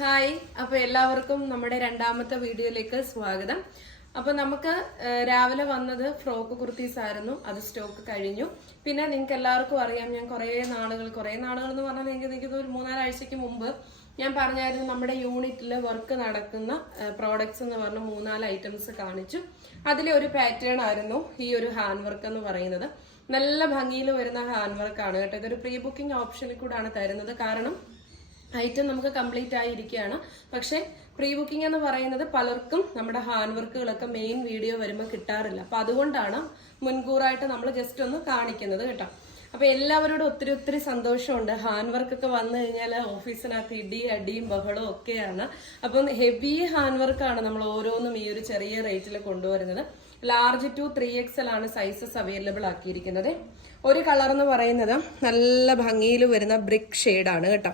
Hi അപ്പൊ എല്ലാവർക്കും നമ്മുടെ രണ്ടാമത്തെ വീഡിയോയിലേക്ക് സ്വാഗതം. അപ്പൊ നമുക്ക് രാവിലെ വന്നത് ഫ്രോക്ക് കുർത്തീസ് ആയിരുന്നു അത് സ്റ്റോക്ക് കഴിഞ്ഞു. പിന്നെ നിങ്ങൾക്ക് എല്ലാവർക്കും അറിയാം ഞാൻ കുറേ നാളുകൾ കുറേ നാളുകൾ എന്ന് പറഞ്ഞാൽ എനിക്ക് എനിക്ക് ഒരു മൂന്നാലാഴ്ചക്ക് മുമ്പ് ഞാൻ പറഞ്ഞായിരുന്നു നമ്മുടെ യൂണിറ്റിൽ വർക്ക് നടക്കുന്ന പ്രോഡക്ട്സ് എന്ന് പറഞ്ഞ മൂന്നാൽ ഐറ്റംസ് കാണിച്ചു. അതിലെ ഒരു പാറ്റേൺ ആയിരുന്നു ഈ ഒരു ഹാൻഡ് വർക്ക് എന്ന് പറയുന്നത്. നല്ല ഭംഗിയിൽ വരുന്ന ഹാൻഡ് വർക്ക് ആണ് കേട്ടോ. ഇതൊരു പ്രീ ബുക്കിംഗ് ഓപ്ഷനിൽ കൂടാണ് തരുന്നത്. കാരണം ഐറ്റം നമുക്ക് കംപ്ലീറ്റ് ആയിരിക്കുകയാണ്. പക്ഷേ പ്രീ ബുക്കിംഗ് എന്ന് പറയുന്നത് പലർക്കും നമ്മുടെ ഹാൻഡ് വർക്കുകളൊക്കെ മെയിൻ വീഡിയോ വരുമ്പോൾ കിട്ടാറില്ല. അപ്പൊ അതുകൊണ്ടാണ് മുൻകൂറായിട്ട് നമ്മൾ ജസ്റ്റ് ഒന്ന് കാണിക്കുന്നത് കേട്ടോ. അപ്പൊ എല്ലാവരോടും ഒത്തിരി ഒത്തിരി സന്തോഷമുണ്ട്. ഹാൻഡ് വർക്ക് ഒക്കെ വന്നു കഴിഞ്ഞാൽ ഓഫീസിനകത്ത് ഇടി അടിയും ബഹളവും ഒക്കെയാണ്. അപ്പം ഹെവി ഹാൻഡ് വർക്കാണ് നമ്മൾ ഓരോന്നും ഈ ഒരു ചെറിയ റേറ്റിൽ കൊണ്ടുവരുന്നത്. Large two three X L ആണ് സൈസസ് അവൈലബിൾ ആക്കിയിരിക്കുന്നത്. ഒരു കളർ എന്ന് പറയുന്നത് നല്ല ഭംഗിയിൽ വരുന്ന ബ്രിക്ക് ഷെയ്ഡാണ് കേട്ടോ.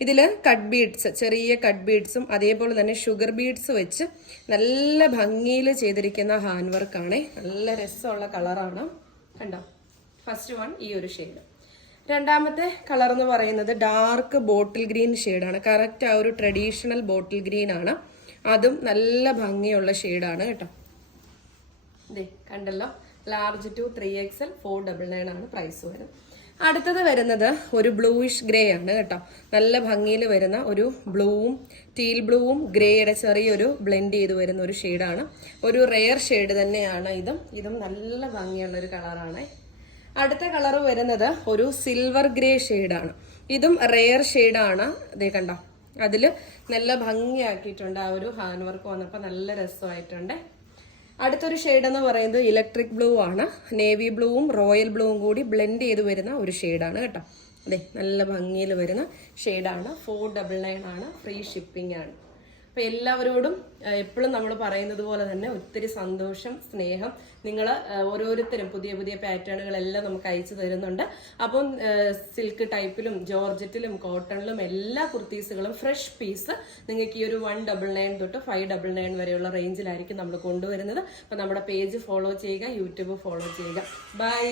ഇതിൽ കട്ട് ബീഡ്സ് ചെറിയ കട്ട് ബീഡ്സും അതേപോലെ തന്നെ ഷുഗർ ബീഡ്സ് വെച്ച് നല്ല ഭംഗിയിൽ ചെയ്തിരിക്കുന്ന ഹാൻഡ് വർക്കാണ് നല്ല രസമുള്ള കളറാണ് കണ്ടോ? ഫസ്റ്റ് വൺ ഈ ഒരു ഷെയ്ഡ് രണ്ടാമത്തെ കളർ എന്ന് പറയുന്നത് ഡാർക്ക് ബോട്ടിൽ ഗ്രീൻ ഷെയ്ഡാണ് കറക്റ്റ് ആ ഒരു ട്രഡീഷണൽ ബോട്ടിൽ ഗ്രീൻ ആണ്. അതും നല്ല ഭംഗിയുള്ള ഷെയ്ഡാണ് കേട്ടോ. ദേ കണ്ടല്ലോ? Large two three X L four double nine ആണ് പ്രൈസ് വരുന്നത്. അടുത്തത് വരുന്നത് ഒരു ബ്ലൂയിഷ് ഗ്രേ ആണ് കേട്ടോ. നല്ല ഭംഗിയിൽ വരുന്ന ഒരു ബ്ലൂവും ടീൽ ബ്ലൂവും ഗ്രേയുടെ ചെറിയൊരു ബ്ലെൻഡ് ചെയ്ത് വരുന്ന ഒരു ഷെയ്ഡാണ് ഒരു റെയർ ഷെയ്ഡ് തന്നെയാണ് ഇതും. ഇതും നല്ല ഭംഗിയുള്ള ഒരു കളറാണ് അടുത്ത കളർ വരുന്നത് ഒരു സിൽവർ ഗ്രേ ഷെയ്ഡാണ് ഇതും റെയർ ഷെയ്ഡാണ് ഇതേ കണ്ടോ. അതിൽ നല്ല ഭംഗിയാക്കിയിട്ടുണ്ട് ആ ഒരു ഹാൻഡ് വർക്ക് വന്നപ്പോൾ നല്ല രസമായിട്ടുണ്ട്. അടുത്തൊരു ഷെയ്ഡ് എന്ന് പറയുന്നത് ഇലക്ട്രിക് ബ്ലൂ ആണ്. നേവി ബ്ലൂവും റോയൽ ബ്ലൂവും കൂടി ബ്ലെൻഡ് ചെയ്ത് വരുന്ന ഒരു ഷെയ്ഡാണ് കേട്ടോ. അതെ നല്ല ഭംഗിയിൽ വരുന്ന ഷെയ്ഡാണ്. ഫോർ ഡബിൾ നയൻ ആണ്. ഫ്രീ ഷിപ്പിംഗ് ആണ്. അപ്പോൾ എല്ലാവരോടും എപ്പോഴും നമ്മൾ പറയുന്നത് പോലെ തന്നെ ഒത്തിരി സന്തോഷം സ്നേഹം നിങ്ങൾ ഓരോരുത്തരും പുതിയ പുതിയ പാറ്റേണുകൾ എല്ലാം നമുക്ക് അയച്ചു തരുന്നുണ്ട്. അപ്പം സിൽക്ക് ടൈപ്പിലും ജോർജറ്റിലും കോട്ടണിലും എല്ലാ കുർത്തീസുകളും ഫ്രഷ് പീസ് നിങ്ങൾക്ക് ഈ ഒരു വൺ ഡബിൾ നയൻ തൊട്ട് ഫൈവ് ഡബിൾ നയൻ വരെയുള്ള റേഞ്ചിലായിരിക്കും നമ്മൾ കൊണ്ടുവരുന്നത്. അപ്പം നമ്മുടെ പേജ് ഫോളോ ചെയ്യുക യൂട്യൂബ് ഫോളോ ചെയ്യുക. ബൈ.